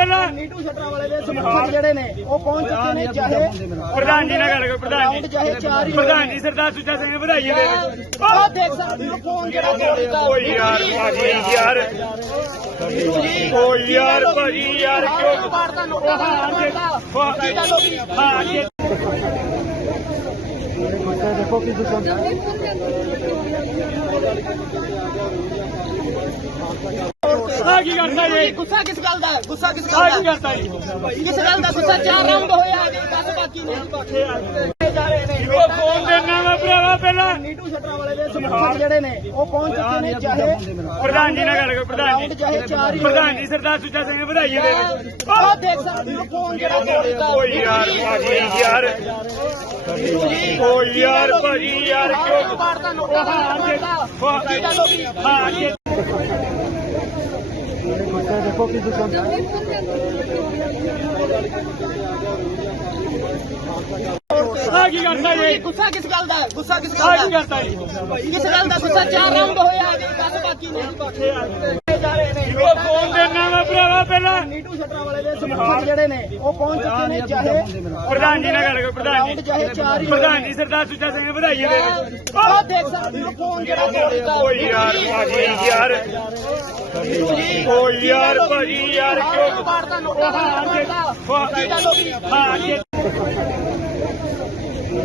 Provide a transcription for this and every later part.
ਪਹਿਲਾਂ ਨੀਟੂ ਸ਼ਟਰਾਂ ਵਾਲੇ ਦੇ ਸਮਰਥਕ ਜਿਹੜੇ ਨੇ ਉਹ ਪਹੁੰਚ ਚੁੱਕੇ ਨੇ ਚਾਹੇ ਪ੍ਰਧਾਨ ਜੀ ਨਾਲ ਗੱਲ ਕਰੋ ਪ੍ਰਧਾਨ ਜੀ। ਚਾਹੇ ਚਾਰ ਹੀ ਪ੍ਰਧਾਨ ਜੀ ਸਰਦਾਰ ਸੁੱਚਾ ਸਿੰਘ ਵਧਾਈਆਂ ਦੇ ਉਹ ਦੇਖ ਸਕਦੇ ਹੋ ਫੋਨ ਜਿਹੜਾ ਤੋੜ ਦਿੱਤਾ ਓ ਯਾਰ ਭਾਜੀ ਯਾਰ। ਓ ਯਾਰ ਭਾਜੀ ਯਾਰ ਕਿਉਂ? ਮਾਰਦਾ ਨੋਟਾ ਮਾਰਦਾ ਕੀ ਗੱਲ ਹੋ ਗਈ ਹਾਂ ਜੀ ਆ ਕੀ ਕਰਦਾ ਜੀ ਗੁੱਸਾ ਕਿਸ ਗੱਲ ਦਾ? ਹੈ? ਗੁੱਸਾ ਕਿਸ ਗੱਲ ਕੀ ਦਾ ਕਰਦਾ? ਕਿਸ ਗੱਲ ਦਾ ਗੁੱਸਾ? ਚਾਰ ਰਾਉਂਡ ਹੋਇਆ ਅਜੇ 10 ਬਾਕੀ ਨੇ। ਦੇਣਾ ਵਾ ਭਰਾਵਾ ਪਹਿਲਾਂ। ਨੀਟੂ ਸ਼ਟਰਾਂ ਵਾਲੇ ਦੇ ਸਮਰਥਕ ਜਿਹੜੇ ਨੇ ਉਹ ਪਹੁੰਚ ਚੁੱਕੇ ਨੇ ਚਾਹੇ ਪ੍ਰਧਾਨ ਜੀ ਨਾਲ ਗੱਲ ਕਰੋ ਪ੍ਰਧਾਨ ਜੀ। ਚਾਹੇ ਚਾਰ ਹੀ ਪ੍ਰਧਾਨ ਜੀ ਸਰਦਾਰ ਸੁੱਚਾ ਸਿੰਘ ਵਧਾਈਆਂ ਦੇ ਉਹ ਦੇਖ ਸਕਦੇ ਹੋ ਫੋਨ ਜਿਹੜਾ ਦਿੱਤਾ ਓ ਯਾਰ ਭਾਜੀ ਯਾਰ। ਓ ਯਾਰ ਭਾਜੀ ਯਾਰ ਕਿਉਂ? ਮਾਰਦਾ ਨੋਟਾ ਕੀ ਹੋ ਗਈ ਹਾਂ ਜੀ। ਆ ਕੀ ਕਰਦਾ ਜੀ ਗੁੱਸਾ ਕਿਸ ਗੱਲ ਦਾ? ਹੈ? ਗੁੱਸਾ ਕਿਸ ਆ ਗੱਲ ਕੀ ਦਾ? ਕਰਦਾ ਜੀ ਹੈ? ਕਿਸ ਗੱਲ ਦਾ? ਗੁੱਸਾ ਚਾਰ ਰਾਉਂਡ ਹੋਇਆ ਅਜੇ 10 ਬਾਕੀ ਨੇ ਜਾ ਰਹੇ? ਨੇ ਉਹ ਫੋਨ ਦੇਣਾ ਵਾ ਭਰਾਵਾ ਪਹਿਲਾਂ? ਨੀਟੂ ਸ਼ਟਰਾਂ ਵਾਲੇ ਦੇ ਸਮਰਥਕ ਜਿਹੜੇ ਨੇ ਉਹ ਪਹੁੰਚ ਚੁੱਕੇ ਨੇ? ਚਾਹੇ ਪ੍ਰਧਾਨ ਜੀ ਨਾਲ ਗੱਲ ਕਰੋ ਪ੍ਰਧਾਨ ਜੀ। ਚਾਹੇ ਚਾਰ ਹੀ ਪ੍ਰਧਾਨ ਜੀ ਸਰਦਾਰ ਸੁੱਚਾ ਸਿੰਘ ਵਧਾਈਆਂ ਦੇ ਉਹ ਦੇਖ ਸਕਦੇ ਹੋ ਫੋਨ ਜਿਹੜਾ ਤੋੜ ਦਿੱਤਾ ਓ ਯਾਰ ਭਾਜੀ ਯਾਰ। ਓ ਯਾਰ ਭਾਜੀ ਯਾਰ ਕਿਉਂ? ਮਾਰਦਾ ਨੋਟਾ ਮਾਰਦਾ ਕੀ ਜੀ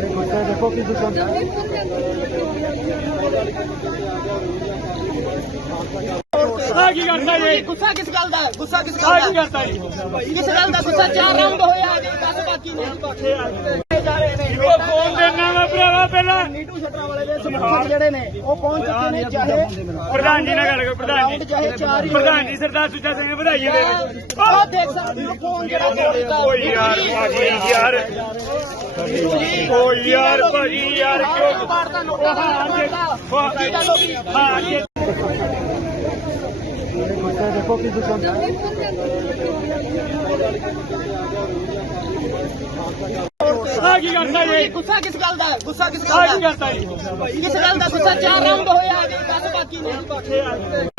ਕੀ ਕਰਦਾ ਜੀ ਗੁੱਸਾ ਕਿਸ ਗੱਲ ਦਾ? ਗੁੱਸਾ ਕਿਸ ਗੱਲ ਕੀ ਦਾ? ਕਰਦਾ ਜੀ? ਕਿਸ ਗੱਲ ਦਾ ਗੁੱਸਾ? ਚਾਰ ਰਾਉਂਡ ਹੋਇਆ ਅਜੇ 10 ਬਾਕੀ ਨੇ। ਜਾ ਰਹੇ ਨੇ। ਉਹ ਫੋਨ ਦੇਣਾ ਵਾ ਭਰਾਵਾ ਪਹਿਲਾਂ। ਨੀਟੂ ਸ਼ਟਰਾਂ ਵਾਲੇ ਦੇ ਸਮਰਥਕ ਜਿਹੜੇ ਨੇ ਉਹ ਪਹੁੰਚ ਚੁੱਕੇ ਨੇ ਚਾਹੇ ਪ੍ਰਧਾਨ ਜੀ ਨਾਲ ਗੱਲ ਕਰੋ ਪ੍ਰਧਾਨ ਜੀ। ਚਾਹੇ ਚਾਰ ਹੀ ਪ੍ਰਧਾਨ ਜੀ ਸਰਦਾਰ ਸੁੱਚਾ ਸਿੰਘ ਵਧਾਈਆਂ ਦੇ। ਉਹ ਦੇਖ ਸਕਦੇ ਹੋ ਫੋਨ ਜਿਹੜਾ ਤੋੜ ਦਿੱਤਾ ਓ ਯਾਰ ਭਾਜੀ ਯਾਰ। ਓ ਯਾਰ ਭਾਜੀ ਯਾਰ ਕਿਉਂ? ਮਾਰਦਾ ਨੋਟਾ ਮਾਰਦਾ ਕੀ ਗੱਲ ਹੋ ਗਈ ਹਾਂ ਜੀ ਆ ਕੀ ਕਰਦਾ ਜੀ ਗੁੱਸਾ ਕਿਸ ਗੱਲ ਦਾ? ਗੁੱਸਾ ਕਿਸ ਆ ਗੱਲ ਕੀ ਦਾ? ਕਰਦਾ ਹੈ? ਕਿਸ ਗੱਲ ਦਾ ਗੁੱਸਾ? ਚਾਰ ਰਾਉਂਡ ਹੋਇਆ ਅਜੇ 10 ਬਾਕੀ ਨੇ।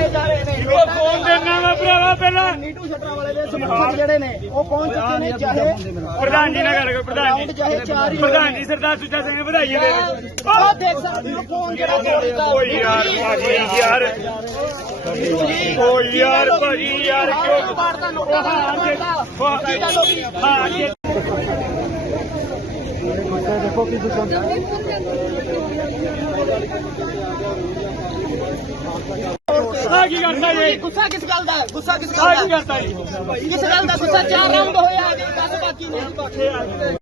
ਜਾ ਰਹੇ ਨੇ? ਉਹ ਫੋਨ ਦੇਣਾ ਵਾ ਭਰਾਵਾ ਪਹਿਲਾਂ। ਨੀਟੂ ਸ਼ਟਰਾਂ ਵਾਲੇ ਦੇ ਸਮਰਥਕ ਜਿਹੜੇ ਨੇ ਉਹ ਪਹੁੰਚ ਚੁੱਕੇ ਨੇ ਚਾਹੇ ਪ੍ਰਧਾਨ ਜੀ ਨਾਲ ਗੱਲ ਕਰੋ ਪ੍ਰਧਾਨ ਰਾਉਂਡ ਜੀ ਚਾਹੇ ਚਾਰ ਹੀ ਪ੍ਰਧਾਨ ਜੀ ਸਰਦਾਰ ਸੁੱਚਾ ਸਿੰਘ ਵਧਾਈਆਂ ਦੇ ਉਹ ਦੇਖ ਸਕਦੇ ਹੋ ਫੋਨ ਜਿਹੜਾ ਤੋੜ ਦਿੱਤਾ ਓ ਯਾਰ ਭਾਜੀ ਯਾਰ। ਓ ਯਾਰ ਭਾਜੀ ਯਾਰ ਕਿਉਂ? ਗੱਲ ਗਈ ਹਾਂ ਜੀ ਆ ਕੀ ਕਰਦਾ ਜੀ ਗੁੱਸਾ ਕਿਸ ਗੱਲ ਦਾ ਹੈ? ਗੁੱਸਾ ਕਿਸ ਗੱਲ ਕੀ ਦਾ ਕਰਦਾ ਜੀ ਹੈ? ਕਿਸ ਗੱਲ ਦਾ ਗੁੱਸਾ ਚਾਰ ਰਾਉਂਡ ਹੋਇਆ ਅਜੇ 10 ਬਾਕੀ ਨੇ